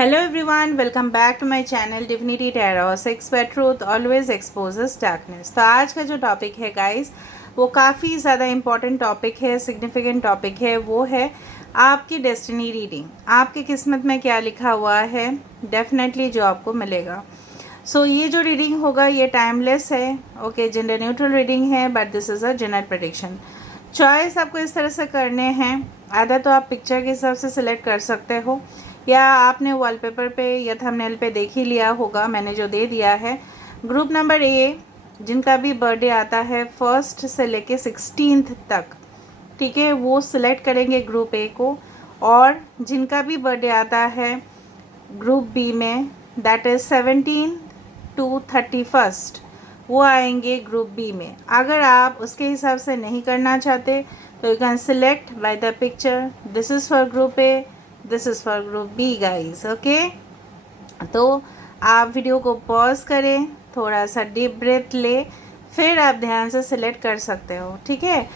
Hello everyone, welcome back to my channel Divinity Tarot. Sex by Truth always exposes darkness. तो आज का जो topic है guys वो काफ़ी ज़्यादा इम्पॉर्टेंट टॉपिक है, सिग्निफिकेंट टॉपिक है। वो है आपकी डेस्टिनी रीडिंग। आपकी किस्मत में क्या लिखा हुआ है, डेफिनेटली जो आपको मिलेगा। ये जो रीडिंग होगा ये टाइमलेस है, ओके, जेंडर न्यूट्रल रीडिंग है, but this is a general prediction. Choice आपको इस तरह से करने हैं, आधा तो आप पिक्चर के हिसाब से सिलेक्ट कर सकते हो या आपने वॉलपेपर पे या थंबनेल पे देख ही लिया होगा, मैंने जो दे दिया है। ग्रुप नंबर ए, जिनका भी बर्थडे आता है 1 से लेके 16 तक, ठीक है, वो सिलेक्ट करेंगे ग्रुप ए को। और जिनका भी बर्थडे आता है ग्रुप बी में, दैट इज़ 17 to 31, वो आएंगे ग्रुप बी में। अगर आप उसके हिसाब से नहीं करना चाहते तो you can select by the picture, this is for group A, this is for group B guys, okay. तो आप वीडियो को पॉज करें, थोड़ा सा डीप ब्रेथ ले, फिर आप ध्यान से सिलेक्ट कर सकते हो, ठीक है।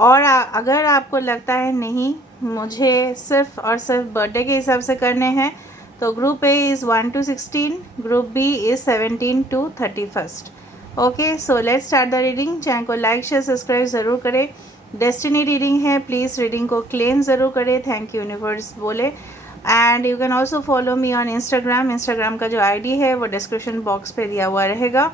और अगर आपको लगता है नहीं मुझे सिर्फ और सिर्फ बर्थडे के हिसाब से करने हैं, तो group A is 1 to 16, group B is 17 to 31। Okay, so let's start the reading. Channel को लाइक शेयर सब्सक्राइब ज़रूर करें। डेस्टिनी रीडिंग है, प्लीज़ रीडिंग को क्लेम ज़रूर करें, थैंक यू यूनिवर्स बोले। And you can also follow me on Instagram का जो आईडी है वो डिस्क्रिप्शन बॉक्स पे दिया हुआ रहेगा।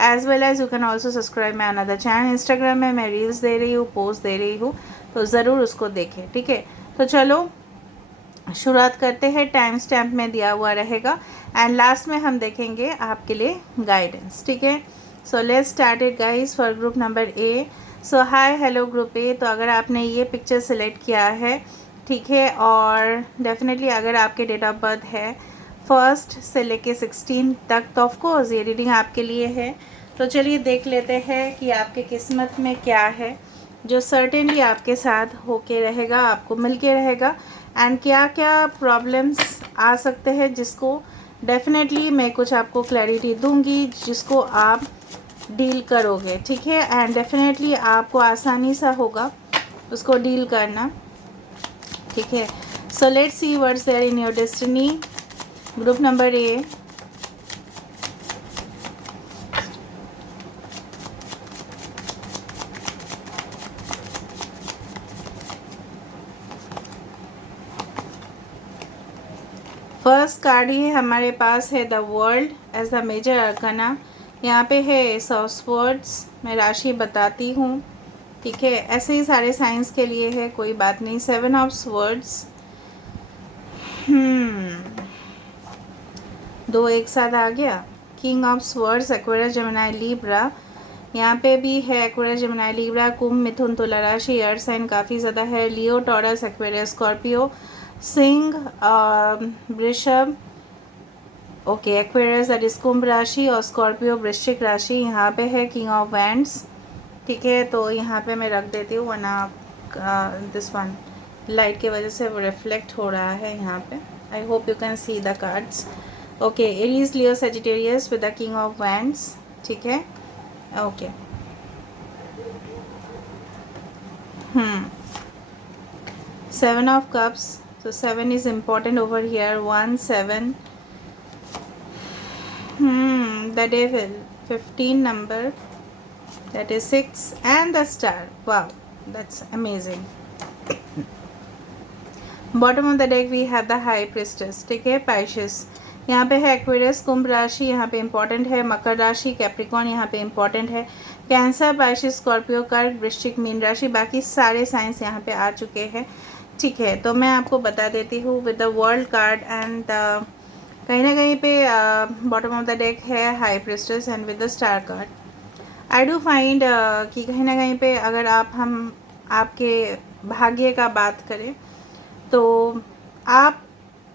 As well as you can also subscribe my another channel. Instagram में मैं रील्स दे रही हूँ, पोस्ट दे रही हूँ, तो ज़रूर उसको देखें, ठीक है। तो चलो शुरुआत करते हैं, टाइम स्टैम्प में दिया हुआ रहेगा एंड लास्ट में हम देखेंगे आपके लिए गाइडेंस, ठीक है। So let's start it guys for group number A. So hi hello group A. तो अगर आपने ये पिक्चर सेलेक्ट किया है, ठीक है, और डेफिनेटली अगर आपके डेट ऑफ बर्थ है 1 से लेके 16 तक, तो ऑफकोर्स ये रीडिंग आपके लिए है। तो चलिए देख लेते हैं कि आपके किस्मत में क्या है जो सर्टेनली आपके साथ होके रहेगा, आपको मिल के रहेगा, एंड क्या क्या प्रॉब्लम्स आ सकते हैं जिसको डेफिनेटली मैं कुछ आपको क्लैरिटी दूंगी जिसको आप डील करोगे, ठीक है। एंड डेफिनेटली आपको आसानी सा होगा उसको डील करना, ठीक है। So let's see what's there in your destiny. Group number A, first card ही हमारे पास है the world as the major arcana. यहाँ पे है एस ऑफ स्वर्ड्स। मैं राशि बताती हूँ, ठीक है, ऐसे ही सारे साइंस के लिए है, कोई बात नहीं। 7 ऑफ स्वर्ड्स, दो एक साथ आ गया। King of swords, Aquarius Gemini Libra. यहाँ पे भी है एक्वेरियस जेमिनी लिब्रा, कुंभ मिथुन तुला राशि, अर्थ साइन काफ़ी ज़्यादा है, लियो टॉरस एक्वेरियस स्कॉर्पियो, सिंह वृषभ, ओके, एक्वेरियस दैट इज कुंभ राशि, और स्कॉर्पियो वृश्चिक राशि। यहाँ पे है किंग ऑफ वैंड्स, ठीक है। तो यहाँ पे मैं रख देती हूँ वरना दिस वन लाइट की वजह से वो रिफ्लेक्ट हो रहा है यहाँ पे। आई hope you can see the cards. Okay, Aries Leo Sagittarius with the king of wands, ठीक है, okay. 7 of cups, so 7 is important over here. 1 7, the devil, 15 number, that is 6, and the star. Wow, that's amazing. Bottom of the deck we have the high priestess, ठीक है, पाइशिस। यहाँ पे है Aquarius कुंभ राशि, यहाँ पे इंपॉर्टेंट है, मकर राशि कैप्रिकॉन यहाँ पे इंपॉर्टेंट है, कैंसर पाइशिस स्कॉर्पियो कर्क वृश्चिक मीन राशि, बाकी सारे साइंस यहाँ पे आ चुके हैं, ठीक है। तो मैं आपको बता देती हूँ with the world card and कहीं ना कहीं पे बॉटम ऑफ द डेक है high priestess and with the star card. I do find कि कहीं ना कहीं पे अगर हम आपके भाग्य का बात करें तो आप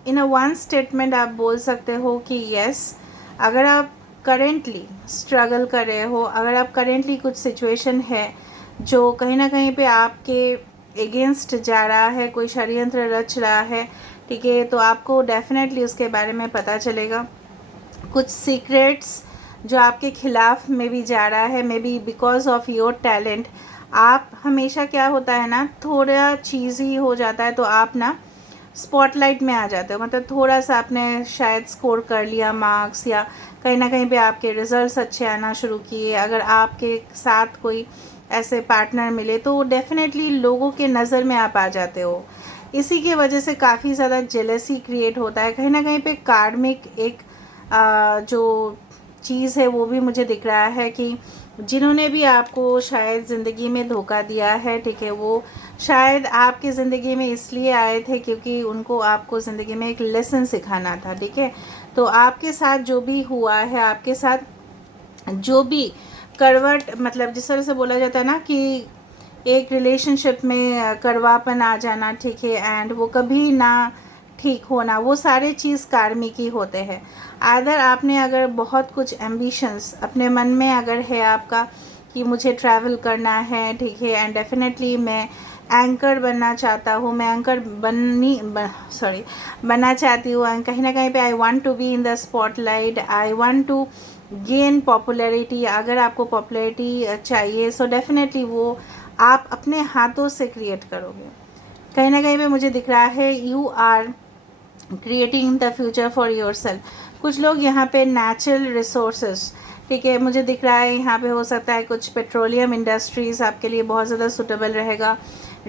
इन अ वन स्टेटमेंट आप बोल सकते हो कि यस, अगर आप करेंटली स्ट्रगल कर रहे हो, अगर आप करेंटली कुछ सिचुएशन है जो कहीं ना कहीं पे आपके एगेंस्ट जा रहा है, कोई षड्यंत्र रच रहा है, ठीक है, तो आपको डेफिनेटली उसके बारे में पता चलेगा। कुछ सीक्रेट्स जो आपके खिलाफ में भी जा रहा है, may be because of your talent. आप हमेशा क्या होता है ना, थोड़ा चीज़ ही हो जाता है तो आप ना स्पॉटलाइट में आ जाते हो, मतलब थोड़ा सा आपने शायद स्कोर कर लिया मार्क्स, या कहीं ना कहीं पे आपके रिजल्ट्स अच्छे आना शुरू किए, अगर आपके साथ कोई ऐसे पार्टनर मिले तो डेफिनेटली लोगों के नज़र में आप आ जाते हो। इसी की वजह से काफ़ी ज़्यादा जेलसी क्रिएट होता है, कहीं ना कहीं पे कार्मिक एक जो चीज़ है वो भी मुझे दिख रहा है कि जिन्होंने भी आपको शायद ज़िंदगी में धोखा दिया है, ठीक है, वो शायद आपकी ज़िंदगी में इसलिए आए थे क्योंकि उनको आपको ज़िंदगी में एक लेसन सिखाना था, ठीक है। तो आपके साथ जो भी हुआ है, आपके साथ जो भी करवट, मतलब जिस तरह से बोला जाता है ना कि एक रिलेशनशिप में कड़वापन आ जाना, ठीक है, एंड वो कभी ना ठीक होना, वो सारे चीज़ कार्मिक ही होते हैं। आदर आपने अगर बहुत कुछ एम्बिशंस अपने मन में अगर है आपका कि मुझे ट्रैवल करना है, ठीक है, एंड डेफिनेटली मैं एंकर बनना चाहता हूँ, मैं एंकर बनना चाहती हूँ, एंड कहीं ना कहीं पे I want to be in the spotlight, I want to gain popularity. अगर आपको पॉपुलैरिटी चाहिए सो डेफिनेटली वो आप अपने हाथों से क्रिएट करोगे। कहीं ना कहीं पे मुझे दिख रहा है you are creating the future for yourself. कुछ लोग यहाँ पे नेचुरल रिसोर्सेज, ठीक है, मुझे दिख रहा है यहाँ पे हो सकता है कुछ पेट्रोलियम इंडस्ट्रीज़ आपके लिए बहुत ज़्यादा सूटेबल रहेगा।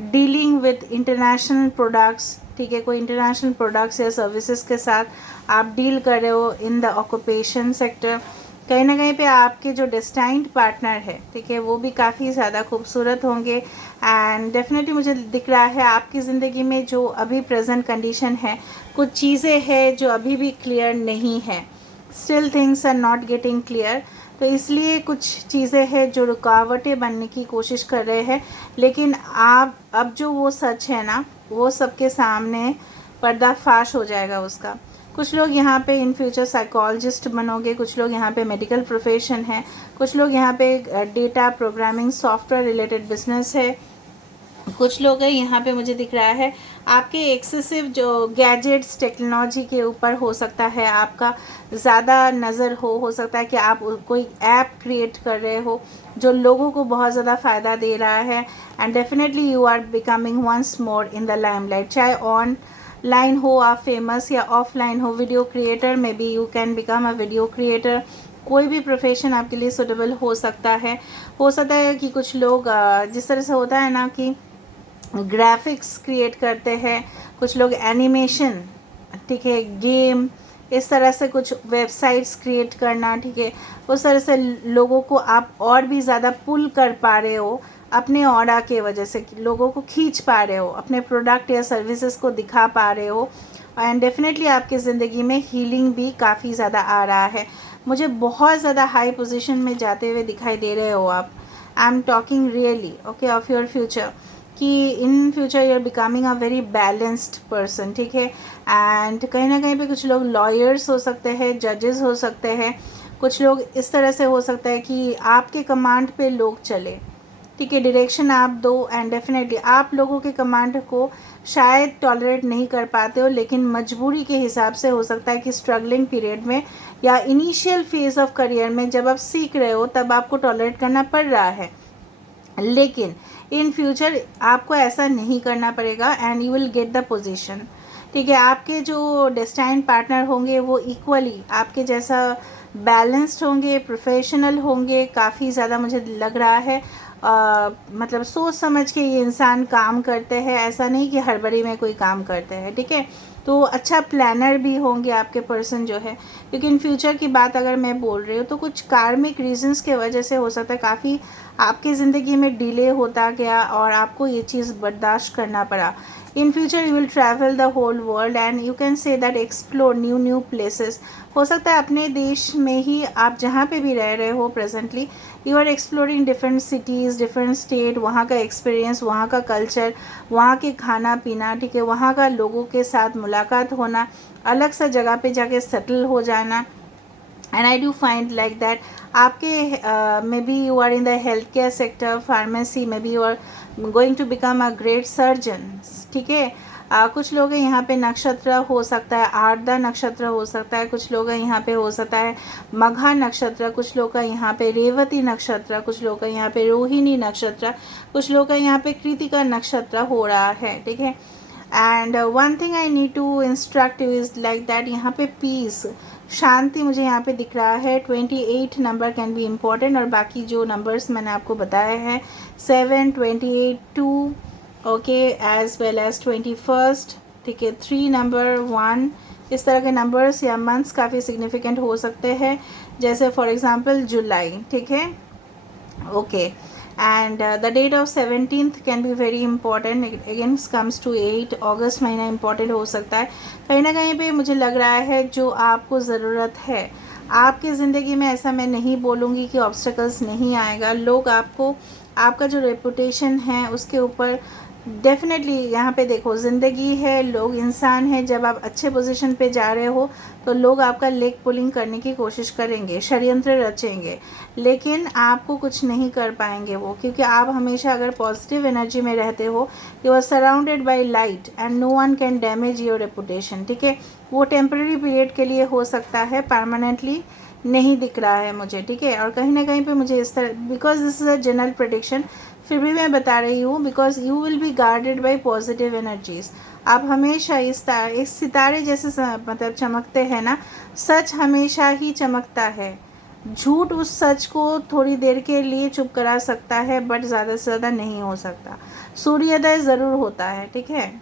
डीलिंग विद इंटरनेशनल प्रोडक्ट्स, ठीक है, कोई इंटरनेशनल प्रोडक्ट्स या सर्विसेज के साथ आप डील कर रहे हो इन द ऑक्यूपेशन सेक्टर। कहीं ना कहीं पे आपके जो डेस्टाइंड पार्टनर है, ठीक है, वो भी काफ़ी ज़्यादा खूबसूरत होंगे, एंड डेफिनेटली मुझे दिख रहा है आपकी ज़िंदगी में जो अभी प्रेजेंट कंडीशन है, कुछ चीज़ें हैं जो अभी भी क्लियर नहीं है, still things are not getting clear. तो इसलिए कुछ चीज़ें हैं जो रुकावटें बनने की कोशिश कर रहे हैं, लेकिन आप अब जो वो सच है ना वो सबके सामने पर्दाफाश हो जाएगा उसका। कुछ लोग यहाँ पे इन फ्यूचर साइकोलॉजिस्ट बनोगे, कुछ लोग यहाँ पे मेडिकल प्रोफेशन है, कुछ लोग यहाँ पे data programming software related business है, कुछ लोग हैं यहाँ पे मुझे दिख रहा है आपके एक्सेसिव जो गैजेट्स टेक्नोलॉजी के ऊपर हो सकता है आपका ज़्यादा नज़र हो सकता है कि आप कोई ऐप क्रिएट कर रहे हो जो लोगों को बहुत ज़्यादा फ़ायदा दे रहा है, and definitely you are becoming once more in the limelight. चाहे ऑनलाइन हो आप फेमस या ऑफलाइन हो, वीडियो क्रिएटर में भी you can become a video creator. कोई भी प्रोफेशन आपके लिए सूटेबल हो सकता है। कि कुछ लोग जिस तरह से होता है ना कि ग्राफिक्स क्रिएट करते हैं, कुछ लोग एनिमेशन, ठीक है, गेम, इस तरह से कुछ वेबसाइट्स क्रिएट करना, ठीक है, उस तरह से लोगों को आप और भी ज़्यादा पुल कर पा रहे हो अपने ऑरा के वजह से, लोगों को खींच पा रहे हो, अपने प्रोडक्ट या सर्विसेज को दिखा पा रहे हो, एंड डेफिनेटली आपकी ज़िंदगी में हीलिंग भी काफ़ी ज़्यादा आ रहा है। मुझे बहुत ज़्यादा हाई पोजीशन में जाते हुए दिखाई दे रहे हो आप। I am talking really okay of your future कि in future you are becoming a very balanced person, ठीक है, एंड कहीं ना कहीं पे कुछ लोग लॉयर्स हो सकते हैं, जजेस हो सकते हैं, कुछ लोग इस तरह से हो सकता है कि आपके कमांड पे लोग चले, ठीक है, डायरेक्शन आप दो, एंड डेफिनेटली आप लोगों के कमांड को शायद टॉलरेट नहीं कर पाते हो, लेकिन मजबूरी के हिसाब से हो सकता है कि स्ट्रगलिंग पीरियड में या इनिशियल फेज ऑफ करियर में जब आप सीख रहे हो तब आपको टॉलरेट करना पड़ रहा है, लेकिन इन फ्यूचर आपको ऐसा नहीं करना पड़ेगा and you will get the position, ठीक है। आपके जो डेस्टाइंड पार्टनर होंगे वो इक्वली आपके जैसा बैलेंस्ड होंगे, प्रोफेशनल होंगे, काफ़ी ज़्यादा मुझे लग रहा है मतलब सोच समझ के ये इंसान काम करते हैं, ऐसा नहीं कि हड़बड़ी में कोई काम करते हैं, ठीक है। तो अच्छा प्लानर भी होंगे आपके पर्सन जो है, क्योंकि इन फ्यूचर की बात अगर मैं बोल रही हूँ तो कुछ कार्मिक रीजंस के वजह से हो सकता है काफ़ी आपकी ज़िंदगी में डिले होता गया और आपको ये चीज़ बर्दाश्त करना पड़ा। In future you will travel the whole world and you can say that explore new places. हो सकता है अपने देश में ही आप जहाँ पे भी रह रहे हो presently, you are exploring different cities, different state, वहाँ का एक्सपीरियंस, वहाँ का कल्चर, वहाँ के खाना पीना, ठीक है, वहाँ का लोगों के साथ मुलाकात होना, अलग सा जगह पे जाके सेटल हो जाना, and I do find like that आपके maybe you are in the health care sector, pharmacy, maybe you are going to become a great surgeon, ठीक है। कुछ लोग हैं यहाँ पे नक्षत्र हो सकता है आर्द्रा नक्षत्र हो सकता है, कुछ लोग हैं यहाँ पे हो सकता है मघा नक्षत्र, कुछ लोग का यहाँ पे रेवती नक्षत्र, कुछ लोग का यहाँ पे रोहिणी नक्षत्र, कुछ लोग का यहाँ पे कृतिका नक्षत्र हो रहा है, ठीक है। And one thing I need to instruct you is like that, यहाँ पे पीस, शांति मुझे यहाँ पे दिख रहा है। 28 नंबर कैन बी इम्पॉर्टेंट, और बाकी जो नंबर्स मैंने आपको बताए हैं 7, 28, 2, ओके, एज वेल एज 21, ठीक है, 3 नंबर, 1, इस तरह के नंबर्स या मंथ्स काफ़ी सिग्निफिकेंट हो सकते हैं, जैसे फॉर एग्जांपल जुलाई, ठीक है, okay. And the date of 17th can be very important, again comes to 8 August, महीना इंपॉर्टेंट हो सकता है। कहीं ना कहीं पे मुझे लग रहा है जो आपको ज़रूरत है आपकी ज़िंदगी में, ऐसा मैं नहीं बोलूँगी कि ऑब्स्टेकल्स नहीं आएगा, लोग आपको, आपका जो रेपुटेशन है उसके ऊपर डेफिनेटली, यहाँ पे देखो ज़िंदगी है, लोग इंसान है, जब आप अच्छे पोजीशन पे जा रहे हो तो लोग आपका लेग पुलिंग करने की कोशिश करेंगे, षड्यंत्र रचेंगे, लेकिन आपको कुछ नहीं कर पाएंगे वो, क्योंकि आप हमेशा अगर पॉजिटिव एनर्जी में रहते हो, you are surrounded by light and no one can damage your reputation, ठीक है। वो टेम्पररी पीरियड के लिए हो सकता है, परमानेंटली नहीं दिख रहा है मुझे, ठीक है। और कहीं ना कहीं पे मुझे इस तरह, because this is a general prediction, फिर भी मैं बता रही हूँ, because you will be guarded by positive energies. आप हमेशा इस सितारे जैसे मतलब चमकते हैं ना, सच हमेशा ही चमकता है, झूठ उस सच को थोड़ी देर के लिए चुप करा सकता है, बट ज़्यादा से ज़्यादा नहीं हो सकता। सूर्योदय ज़रूर होता है, ठीक है,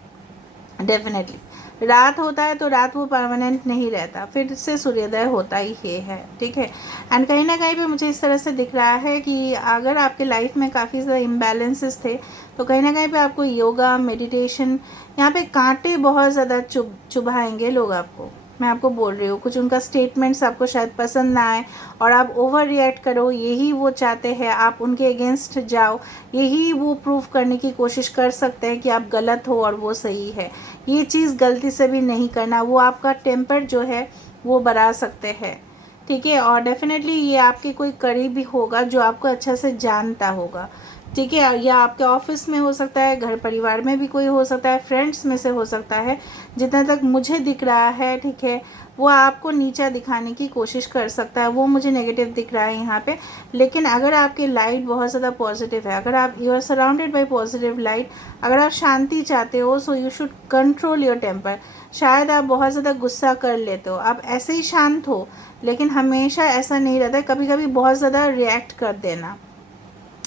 डेफिनेटली रात होता है तो रात वो परमानेंट नहीं रहता, फिर से सूर्योदय होता ही है, ठीक है। एंड कहीं ना कहीं पे मुझे इस तरह से दिख रहा है कि अगर आपके लाइफ में काफ़ी ज़्यादा इम्बैलेंसेस थे तो कहीं ना कहीं पे आपको योगा, मेडिटेशन, यहाँ पे कांटे बहुत ज़्यादा चुभाएंगे लोग आपको, मैं आपको बोल रही हूँ। कुछ उनका स्टेटमेंट्स आपको शायद पसंद ना आए और आप ओवर रिएक्ट करो, यही वो चाहते हैं, आप उनके अगेंस्ट जाओ, यही वो प्रूव करने की कोशिश कर सकते हैं कि आप गलत हो और वो सही है। ये चीज़ गलती से भी नहीं करना, वो आपका टेम्पर जो है वो बढ़ा सकते हैं, ठीक है। और डेफिनेटली ये आपके कोई करीबी होगा जो आपको अच्छा से जानता होगा, ठीक है, या आपके ऑफिस में हो सकता है, घर परिवार में भी कोई हो सकता है, फ्रेंड्स में से हो सकता है, जितना तक मुझे दिख रहा है, ठीक है, वो आपको नीचा दिखाने की कोशिश कर सकता है, वो मुझे नेगेटिव दिख रहा है यहाँ पे। लेकिन अगर आपकी लाइट बहुत ज़्यादा पॉजिटिव है, अगर आप, you are surrounded by positive light, अगर आप शांति चाहते हो, so you should control your temper. शायद आप बहुत ज़्यादा गुस्सा कर लेते हो, आप ऐसे ही शांत हो, लेकिन हमेशा ऐसा नहीं रहता, कभी कभी बहुत ज़्यादा रिएक्ट कर देना,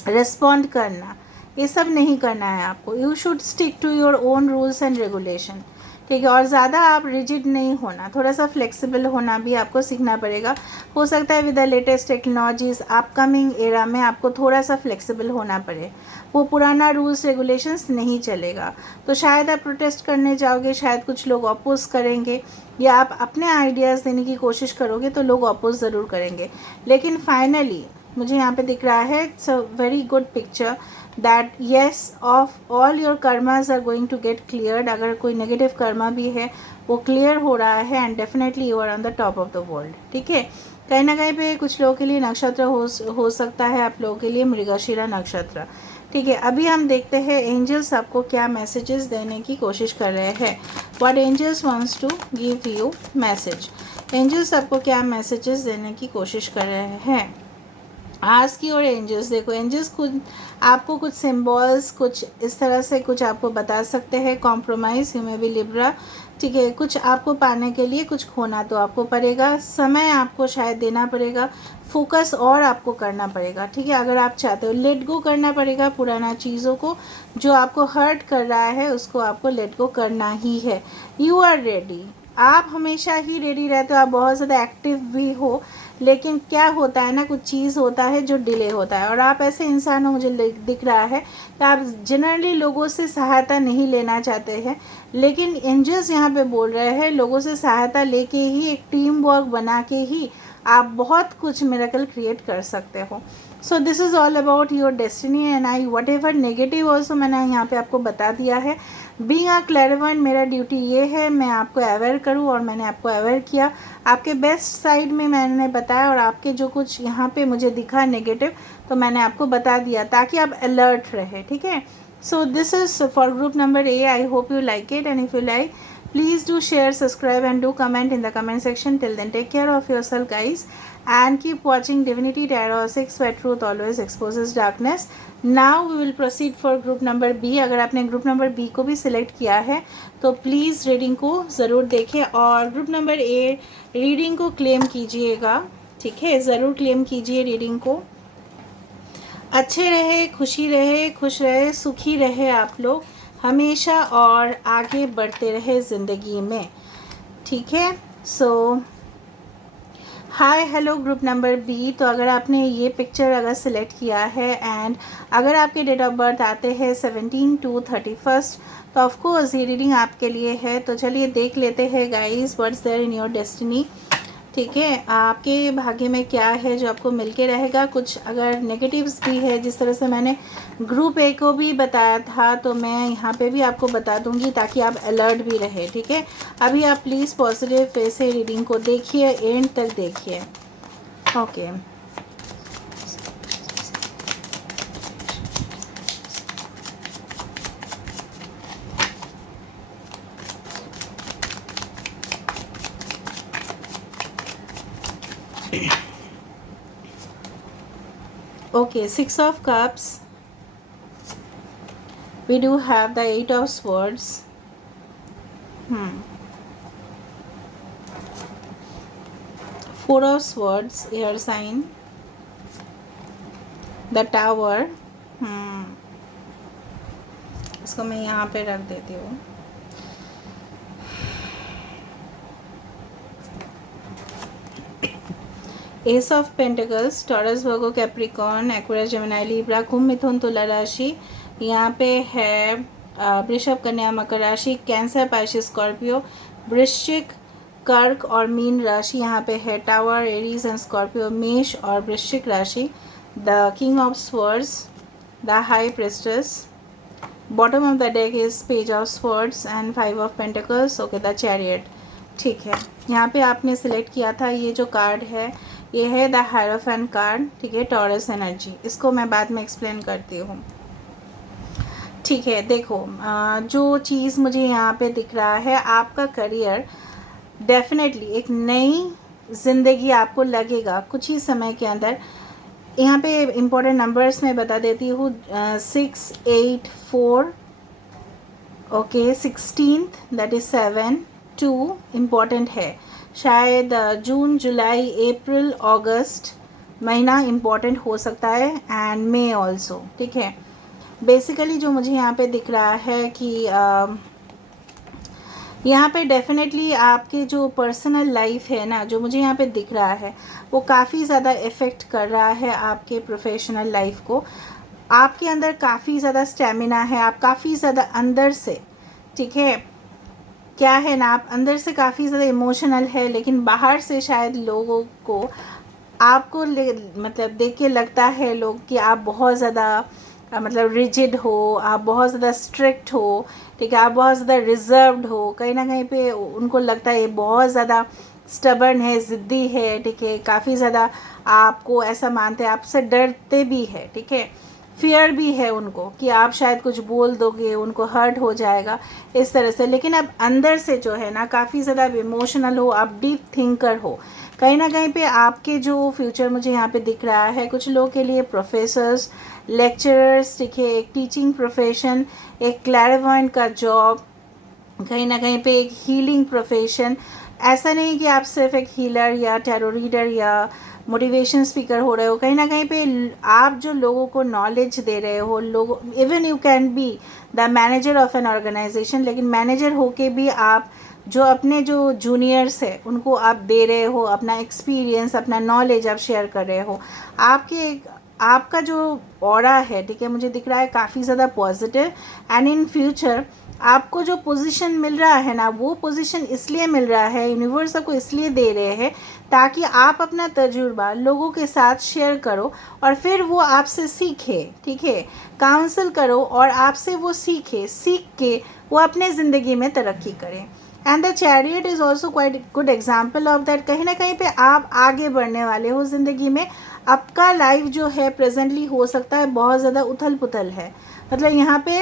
रिस्पॉन्ड करना, ये सब नहीं करना है आपको। You should stick to your own rules and regulation, ठीक है। और ज़्यादा आप रिजिड नहीं होना, थोड़ा सा फ्लेक्सिबल होना भी आपको सीखना पड़ेगा। हो सकता है with the latest technologies upcoming era में आपको थोड़ा सा फ्लेक्सिबल होना पड़े, वो पुराना रूल्स रेगुलेशंस नहीं चलेगा। तो शायद आप प्रोटेस्ट करने जाओगे, शायद कुछ लोग अपोज करेंगे, या आप अपने आइडियाज़ देने की कोशिश करोगे तो लोग अपोज ज़रूर करेंगे। लेकिन फाइनली मुझे यहाँ पे दिख रहा है, it's a very good picture that yes of all your karmas are going to get cleared. अगर कोई नेगेटिव कर्मा भी है वो क्लियर हो रहा है, and definitely you are on the top of the world, ठीक है। कहीं ना कहीं पे कुछ लोगों के लिए नक्षत्र हो सकता है, आप लोगों के लिए मृगशिरा नक्षत्र, ठीक है। अभी हम देखते हैं एंजल्स आपको क्या मैसेजेस देने की कोशिश कर रहे हैं, what angels wants to give you message. Angels आपको क्या मैसेजेस देने की कोशिश कर रहे हैं आज की। और एंजल्स देखो, एंजल्स खुद आपको कुछ सिंबल्स, कुछ इस तरह से कुछ आपको बता सकते हैं, compromise, you may be Libra, ठीक है। कुछ आपको पाने के लिए कुछ खोना तो आपको पड़ेगा, समय आपको शायद देना पड़ेगा, फोकस और आपको करना पड़ेगा, ठीक है। अगर आप चाहते हो लेट गो करना पड़ेगा पुराना चीज़ों को, जो आपको हर्ट कर रहा है उसको आपको लेट गो करना ही है। यू आर रेडी, आप हमेशा ही रेडी रहते हो, आप बहुत ज़्यादा एक्टिव भी हो, लेकिन क्या होता है ना, कुछ चीज़ होता है जो डिले होता है। और आप ऐसे इंसान हो, मुझे दिख रहा है कि आप जनरली लोगों से सहायता नहीं लेना चाहते हैं, लेकिन एंजल्स यहाँ पे बोल रहे हैं लोगों से सहायता लेके ही, एक टीम वर्क बना के ही आप बहुत कुछ मिरेकल क्रिएट कर सकते हो। So this is all about your destiny and I what ever negative also मैंने यहाँ पे आपको बता दिया है। बीइंग अ क्लैरिवॉयंट मेरा ड्यूटी ये है, मैं आपको अवेयर करूँ, और मैंने आपको अवेयर किया। आपके बेस्ट साइड में मैंने बताया, और आपके जो कुछ यहाँ पे मुझे दिखा नेगेटिव तो मैंने आपको बता दिया, ताकि आप अलर्ट रहे, ठीक है। So this is for group number A. I hope you like it, and if you like Please do share, subscribe and do comment in the comment section. Till then, take care of yourself guys and keep watching Divinity Tarot 6 where truth always exposes darkness. Now we will proceed for group number B. अगर आपने group number B को भी select किया है तो please reading को ज़रूर देखें और ग्रुप नंबर A रीडिंग को क्लेम कीजिएगा, ठीक है, ज़रूर क्लेम कीजिए रीडिंग को। अच्छे रहे, खुशी रहे, खुश रहे, सुखी रहे आप लोग हमेशा और आगे बढ़ते रहे ज़िंदगी में, ठीक है। So hi hello group number B. तो अगर आपने ये पिक्चर अगर सिलेक्ट किया है एंड अगर आपके डेट ऑफ बर्थ आते हैं 17 to 31 तो ऑफकोर्स ये रीडिंग आपके लिए है। तो चलिए देख लेते हैं guys what's there in your destiny, ठीक है। आपके भाग्य में क्या है जो आपको मिलके रहेगा। कुछ अगर नेगेटिव्स भी है, जिस तरह से मैंने ग्रुप ए को भी बताया था तो मैं यहाँ पे भी आपको बता दूँगी ताकि आप अलर्ट भी रहे, ठीक है। अभी आप प्लीज़ पॉजिटिव फेस से रीडिंग को देखिए, एंड तक देखिए, okay. Okay, 6 of cups, we do have the 8 of swords, 4 of swords, air sign, the tower, इसको मैं यहाँ पे रख देती हूँ। Ace of pentacles, Taurus, Virgo, Capricorn, Aquarius, Gemini, Libra, कुंभ, मिथुन, तुला राशि, यहाँ पे है वृषभ, कन्या, मकर राशि, कैंसर, पाइसेस, स्कॉर्पियो, वृश्चिक, कर्क और मीन राशि, यहाँ पे है टावर, एरीज एंड स्कॉर्पियो, मेष और वृश्चिक राशि, the king of swords, the high priestess, bottom of the deck is page of swords and 5 of pentacles, okay, the chariot, ठीक है। यहाँ पे आपने सिलेक्ट किया था ये जो कार्ड है ये है द हायरोफेंट कार्ड, ठीक है, टॉरस एनर्जी। इसको मैं बाद में एक्सप्लेन करती हूँ, ठीक है। देखो जो चीज़ मुझे यहाँ पे दिख रहा है, आपका करियर डेफिनेटली एक नई ज़िंदगी आपको लगेगा कुछ ही समय के अंदर। यहाँ पे इम्पोर्टेंट नंबर्स मैं बता देती हूँ, 6, 8, 4, okay, 16th that is 7, 2 important है। शायद जून, जुलाई, अप्रैल, अगस्त महीना इम्पॉर्टेंट हो सकता है एंड मे ऑल्सो, ठीक है। बेसिकली जो मुझे यहाँ पे दिख रहा है कि यहाँ पे डेफिनेटली आपके जो पर्सनल लाइफ है ना, जो मुझे यहाँ पे दिख रहा है वो काफ़ी ज़्यादा इफ़ेक्ट कर रहा है आपके प्रोफेशनल लाइफ को। आपके अंदर काफ़ी ज़्यादा स्टेमिना है, आप काफ़ी ज़्यादा अंदर से, ठीक है, क्या है ना, आप अंदर से काफ़ी ज़्यादा इमोशनल है, लेकिन बाहर से शायद लोगों को आपको मतलब देख के लगता है लोग कि आप बहुत ज़्यादा मतलब रिजिड हो, आप बहुत ज़्यादा स्ट्रिक्ट हो, ठीक है, आप बहुत ज़्यादा रिजर्व्ड हो। कहीं ना कहीं पे उनको लगता है ये बहुत ज़्यादा स्टबर्न है, ज़िद्दी है, ठीक है, काफ़ी ज़्यादा आपको ऐसा मानते हैं, आपसे डरते भी है, ठीक है, फियर भी है उनको कि आप शायद कुछ बोल दोगे उनको हर्ट हो जाएगा इस तरह से। लेकिन अब अंदर से जो है ना काफ़ी ज़्यादा इमोशनल हो, आप डीप थिंकर हो। कहीं ना कहीं पे आपके जो फ्यूचर मुझे यहाँ पे दिख रहा है, कुछ लोगों के लिए प्रोफेसर्स, लेक्चरर्स, ठीक है, एक टीचिंग प्रोफेशन, एक क्लैरिवॉयंट का जॉब, कहीं ना कहीं पे एक हीलिंग प्रोफेशन। ऐसा नहीं कि आप सिर्फ एक हीलर या टैरो रीडर या मोटिवेशन स्पीकर हो रहे हो, कहीं ना कहीं पे आप जो लोगों को नॉलेज दे रहे हो, लोगों, even you can be the manager of an organisation, लेकिन मैनेजर होके भी आप जो अपने जो जूनियर्स है उनको आप दे रहे हो, अपना एक्सपीरियंस, अपना नॉलेज आप शेयर कर रहे हो। आपका जो ऑरा है, ठीक है, मुझे दिख रहा है काफ़ी ज़्यादा पॉजिटिव एंड इन फ्यूचर आपको जो पोजीशन मिल रहा है ना, वो पोजीशन इसलिए मिल रहा है, यूनिवर्स आपको इसलिए दे रहे हैं ताकि आप अपना तजुर्बा लोगों के साथ शेयर करो और फिर वो आपसे सीखे, ठीक है, काउंसिल करो और आपसे वो सीख के वो अपने ज़िंदगी में तरक्की करें। And the chariot is also quite good example of that. कहीं ना कहीं पे आप आगे बढ़ने वाले हो ज़िंदगी में। आपका लाइफ जो है प्रेजेंटली हो सकता है बहुत ज़्यादा उथल पुथल है, मतलब यहाँ पे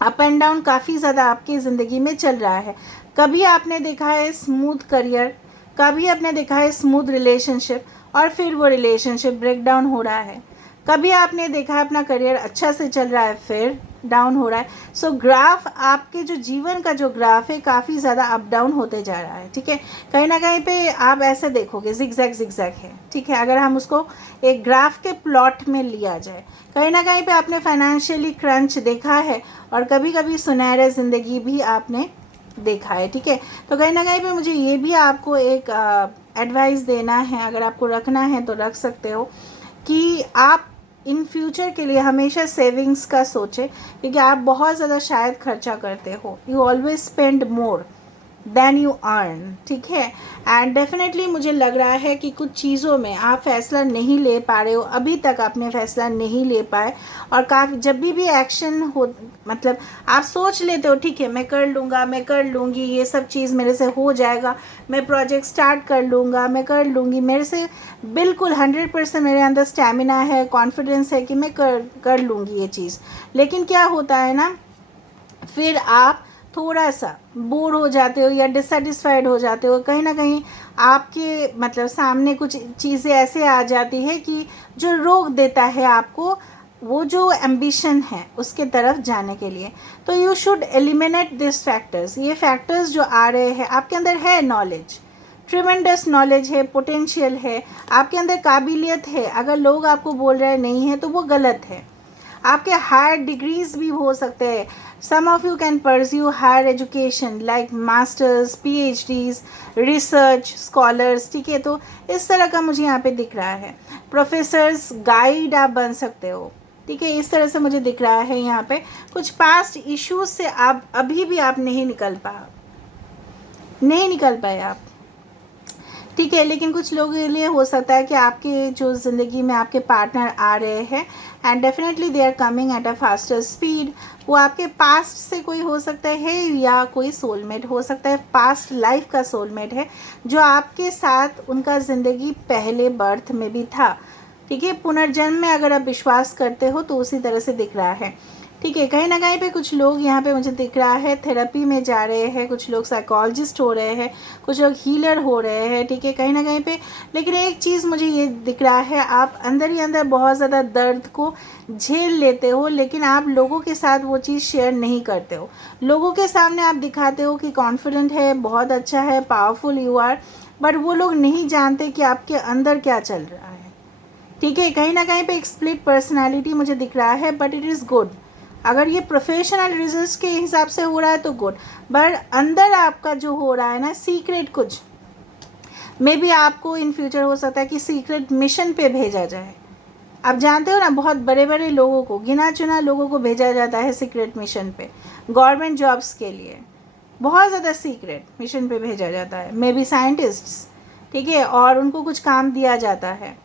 अप एंड डाउन काफ़ी ज़्यादा आपकी ज़िंदगी में चल रहा है। कभी आपने देखा है स्मूथ करियर, कभी आपने देखा है स्मूथ रिलेशनशिप और फिर वो रिलेशनशिप ब्रेक डाउन हो रहा है। कभी आपने देखा है अपना करियर अच्छा से चल रहा है फिर डाउन हो रहा है। सो ग्राफ, आपके जो जीवन का जो ग्राफ है काफ़ी ज़्यादा अप डाउन होते जा रहा है, ठीक है। कहीं ना कहीं पे आप ऐसे देखोगे जिगजैग जिगजैग है, ठीक है, अगर हम उसको एक ग्राफ के प्लॉट में लिया जाए। कहीं ना कहीं पे आपने फाइनेंशियली क्रंच देखा है और कभी कभी सुनहरे ज़िंदगी भी आपने देखा है, ठीक है। तो कहीं ना कहीं पे मुझे ये भी आपको एक एडवाइस देना है, अगर आपको रखना है तो रख सकते हो, कि आप इन फ्यूचर के लिए हमेशा सेविंग्स का सोचें, क्योंकि आप बहुत ज़्यादा शायद खर्चा करते हो। You always spend more than you earn, ठीक है। एंड डेफिनेटली मुझे लग रहा है कि कुछ चीज़ों में आप फैसला नहीं ले पा रहे हो, अभी तक आपने फैसला नहीं ले पाए। और काफ़ी जब भी एक्शन हो, मतलब आप सोच लेते हो ठीक है मैं कर लूँगा, मैं कर लूँगी, ये सब चीज़ मेरे से हो जाएगा, मैं प्रोजेक्ट स्टार्ट कर लूँगा, मैं कर लूँगी, मेरे से बिल्कुल 100% मेरे अंदर स्टैमिना है, कॉन्फिडेंस है कि मैं कर लूँगी ये चीज़। लेकिन क्या होता है ना, फिर आप थोड़ा सा बोर हो जाते हो या डिससेटिस्फाइड हो जाते हो। कहीं ना कहीं आपके मतलब सामने कुछ चीज़ें ऐसे आ जाती है कि जो रोक देता है आपको वो जो एम्बिशन है उसके तरफ जाने के लिए। तो you should eliminate this factors. ये फैक्टर्स जो आ रहे हैं, आपके अंदर है नॉलेज, ट्रिमेंडस नॉलेज है, पोटेंशियल है, आपके अंदर काबिलियत है। अगर लोग आपको बोल रहे नहीं हैं तो वो गलत है। आपके हायर डिग्रीज भी हो सकते हैं। Some of you can pursue higher education like masters, PhDs, research scholars, ठीक है। तो इस तरह का मुझे यहाँ पे दिख रहा है। प्रोफेसर्स, गाइड आप बन सकते हो, ठीक है। इस तरह से मुझे दिख रहा है यहाँ पे। कुछ पास्ट इश्यूज से आप अभी भी आप नहीं निकल पाए आप, ठीक है। लेकिन कुछ लोगों के लिए हो सकता है कि आपके जो ज़िंदगी में आपके पार्टनर आ रहे हैं and definitely they are coming at a faster speed. वो आपके पास्ट से कोई हो सकता है या कोई सोलमेट हो सकता है, पास्ट लाइफ का सोलमेट है जो आपके साथ उनका ज़िंदगी पहले बर्थ में भी था, ठीक है। पुनर्जन्म में अगर आप विश्वास करते हो तो उसी तरह से दिख रहा है, ठीक है। कहीं ना कहीं पे कुछ लोग यहाँ पे मुझे दिख रहा है थेरेपी में जा रहे हैं, कुछ लोग साइकोलॉजिस्ट हो रहे हैं, कुछ लोग हीलर हो रहे हैं, ठीक है, कहीं ना कहीं पे। लेकिन एक चीज़ मुझे ये दिख रहा है, आप अंदर ही अंदर बहुत ज़्यादा दर्द को झेल लेते हो, लेकिन आप लोगों के साथ वो चीज़ शेयर नहीं करते हो। लोगों के सामने आप दिखाते हो कि कॉन्फिडेंट है, बहुत अच्छा है, पावरफुल यू आर, बट वो लोग नहीं जानते कि आपके अंदर क्या चल रहा है, ठीक है। कहीं ना कहीं पे एक स्प्लिट पर्सनैलिटी मुझे दिख रहा है, बट इट इज़ गुड। अगर ये प्रोफेशनल रिजल्ट्स के हिसाब से हो रहा है तो गुड, बट अंदर आपका जो हो रहा है ना सीक्रेट, कुछ मे बी आपको इन फ्यूचर हो सकता है कि सीक्रेट मिशन पे भेजा जाए। आप जानते हो ना, बहुत बड़े बड़े लोगों को, गिना चुना लोगों को भेजा जाता है सीक्रेट मिशन पे, गवर्नमेंट जॉब्स के लिए बहुत ज़्यादा सीक्रेट मिशन पे भेजा जाता है, मे बी साइंटिस्ट्स, ठीक है, और उनको कुछ काम दिया जाता है,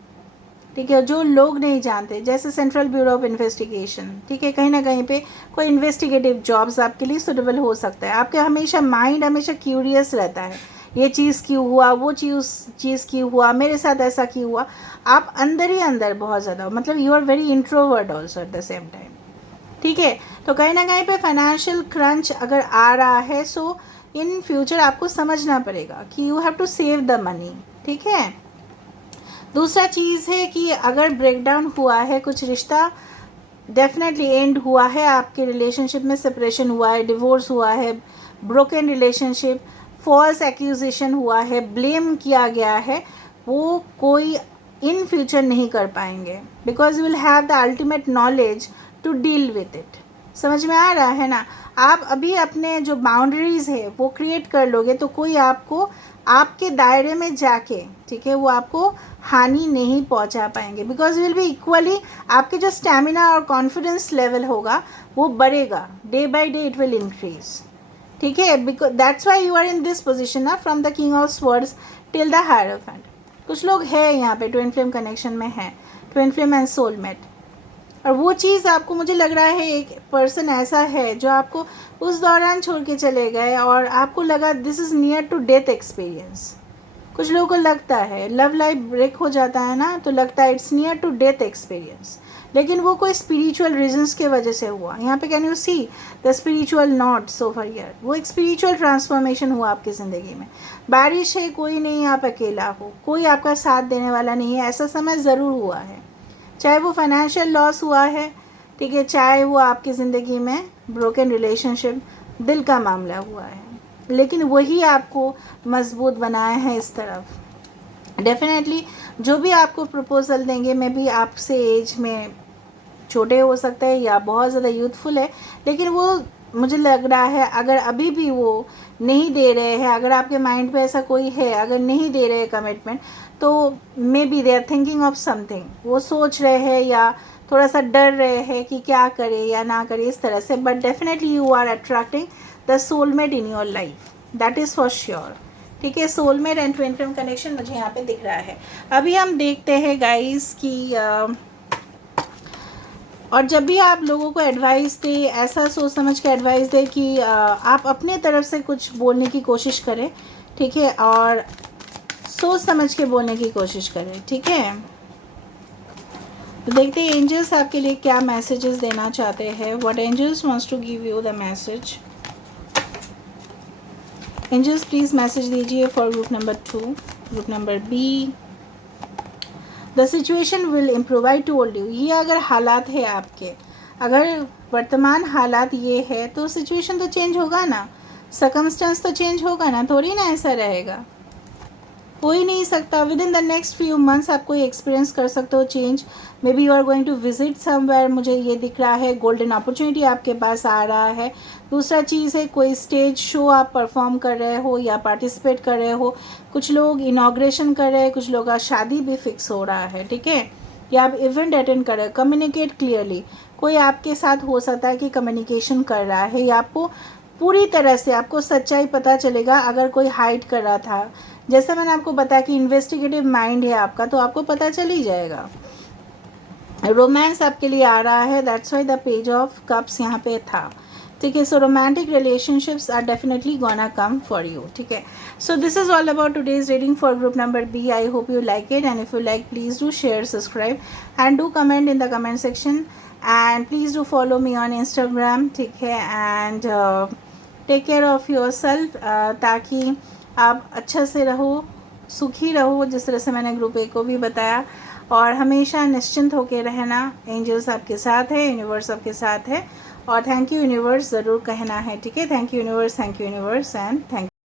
ठीक है, जो लोग नहीं जानते, जैसे सेंट्रल ब्यूरो ऑफ इन्वेस्टिगेशन, ठीक है। कहीं ना कहीं पे कोई इन्वेस्टिगेटिव जॉब्स आपके लिए सुटेबल हो सकता है। आपके हमेशा माइंड हमेशा क्यूरियस रहता है, ये चीज़ क्यों हुआ, वो चीज़ क्यों हुआ, मेरे साथ ऐसा क्यों हुआ। आप अंदर ही अंदर बहुत ज़्यादा, मतलब you are very introvert also at the same time, ठीक है। तो कहीं ना कहीं पे फाइनेंशियल क्रंच अगर आ रहा है, सो इन फ्यूचर आपको समझना पड़ेगा कि you have to save the money, ठीक है। दूसरा चीज़ है कि अगर ब्रेकडाउन हुआ है, कुछ रिश्ता डेफिनेटली एंड हुआ है, आपके रिलेशनशिप में सेपरेशन हुआ है, डिवोर्स हुआ है, ब्रोकन रिलेशनशिप, फॉल्स एक्यूजेशन हुआ है, ब्लेम किया गया है, वो कोई इन फ्यूचर नहीं कर पाएंगे, because you will have the ultimate knowledge to deal with it. समझ में आ रहा है ना। आप अभी अपने जो बाउंड्रीज़ है वो क्रिएट कर लोगे तो कोई आपको आपके दायरे में जाके, ठीक है, वो आपको हानि नहीं पहुंचा पाएंगे, बिकॉज विल बी इक्वली, आपके जो स्टैमिना और कॉन्फिडेंस लेवल होगा वो बढ़ेगा, day by day it will increase, ठीक है। Because that's why you are in this position ना, from the king of swords till the hierophant. कुछ लोग हैं यहाँ पे ट्विन फ्लेम कनेक्शन में हैं, ट्विन फ्लेम एंड सोलमेट, और वो चीज़ आपको, मुझे लग रहा है एक पर्सन ऐसा है जो आपको उस दौरान छोड़ के चले गए और आपको लगा this is near to death experience. कुछ लोगों को लगता है लव लाइफ ब्रेक हो जाता है ना, तो लगता है it's near to death experience, लेकिन वो कोई स्पिरिचुअल रीजंस के वजह से हुआ। यहाँ पे can you see the spiritual knots over here, वो एक स्पिरिचुअल ट्रांसफॉर्मेशन हुआ आपकी ज़िंदगी में। बारिश है, कोई नहीं, आप अकेला हो, कोई आपका साथ देने वाला नहीं है, ऐसा समय ज़रूर हुआ है। चाहे वो फाइनेंशियल लॉस हुआ है, ठीक है, चाहे वो आपकी ज़िंदगी में ब्रोकन रिलेशनशिप, दिल का मामला हुआ है, लेकिन वही आपको मजबूत बनाया है इस तरफ। डेफिनेटली जो भी आपको प्रपोज़ल देंगे, मैं भी आपसे एज में छोटे हो सकते हैं या बहुत ज़्यादा यूथफुल है, लेकिन वो मुझे लग रहा है अगर अभी भी वो नहीं दे रहे हैं, अगर आपके माइंड पे ऐसा कोई है, अगर नहीं दे रहे हैं कमिटमेंट, तो maybe they are thinking of something, वो सोच रहे हैं या थोड़ा सा डर रहे हैं कि क्या करे या ना करे इस तरह से। But definitely you are attracting the soulmate in your life, that is for sure. ठीक है, soulmate and twin flame connection मुझे यहाँ पे दिख रहा है। अभी हम देखते हैं गाइस कि और जब भी आप लोगों को एडवाइस दे, ऐसा सोच समझ के एडवाइस दे कि आप अपने तरफ से कुछ बोलने की कोशिश करें, ठीक है, और सोच समझ के बोलने की कोशिश करें, ठीक है। तो देखते हैं एंजल्स आपके लिए क्या मैसेजेस देना चाहते हैं। What angels wants to give you the message. Angels please message दीजिए for group number 2, group number B. The situation will improve, I told you. ये अगर हालात है आपके, अगर वर्तमान हालात ये है, तो सिचुएशन तो चेंज होगा ना, सर्कमस्टेंस तो चेंज होगा ना, थोड़ी ना ऐसा रहेगा, हो ही नहीं सकता। Within the next few months आप कोई एक्सपीरियंस कर सकते हो change. Maybe you are going to visit somewhere, मुझे ये दिख रहा है, गोल्डन अपॉर्चुनिटी आपके पास आ रहा है। दूसरा चीज़ है कोई स्टेज शो आप परफॉर्म कर रहे हो या पार्टिसिपेट कर रहे हो, कुछ लोग इनाग्रेशन कर रहे हैं, कुछ लोग का शादी भी फिक्स हो रहा है, ठीक है, या आप इवेंट अटेंड कर रहे हो। कम्युनिकेट क्लियरली, कोई आपके साथ हो सकता है कि कम्युनिकेशन कर रहा है या आपको पूरी तरह से आपको सच्चाई पता चलेगा। अगर कोई हाइड कर रहा था, जैसे मैंने आपको बताया कि इन्वेस्टिगेटिव माइंड है आपका, तो आपको पता चल ही जाएगा। रोमांस आपके लिए आ रहा है, that's why the page of cups यहाँ पे था, ठीक है। So romantic relationships are definitely gonna come for you, ठीक है। So this is all about today's reading for group number B. I hope you like it, and if you like please do share, subscribe and do comment in the comment section, and please do follow me on Instagram, ठीक है। And take care of your self, ताकि आप अच्छा से रहो, सुखी रहो, जिस तरह से मैंने ग्रुप ए को भी बताया, और हमेशा निश्चिंत होकर रहना। एंजल्स आपके साथ है, यूनिवर्स आपके साथ है, और थैंक यू यूनिवर्स ज़रूर कहना है, ठीक है। Thank you universe, thank you universe, and thank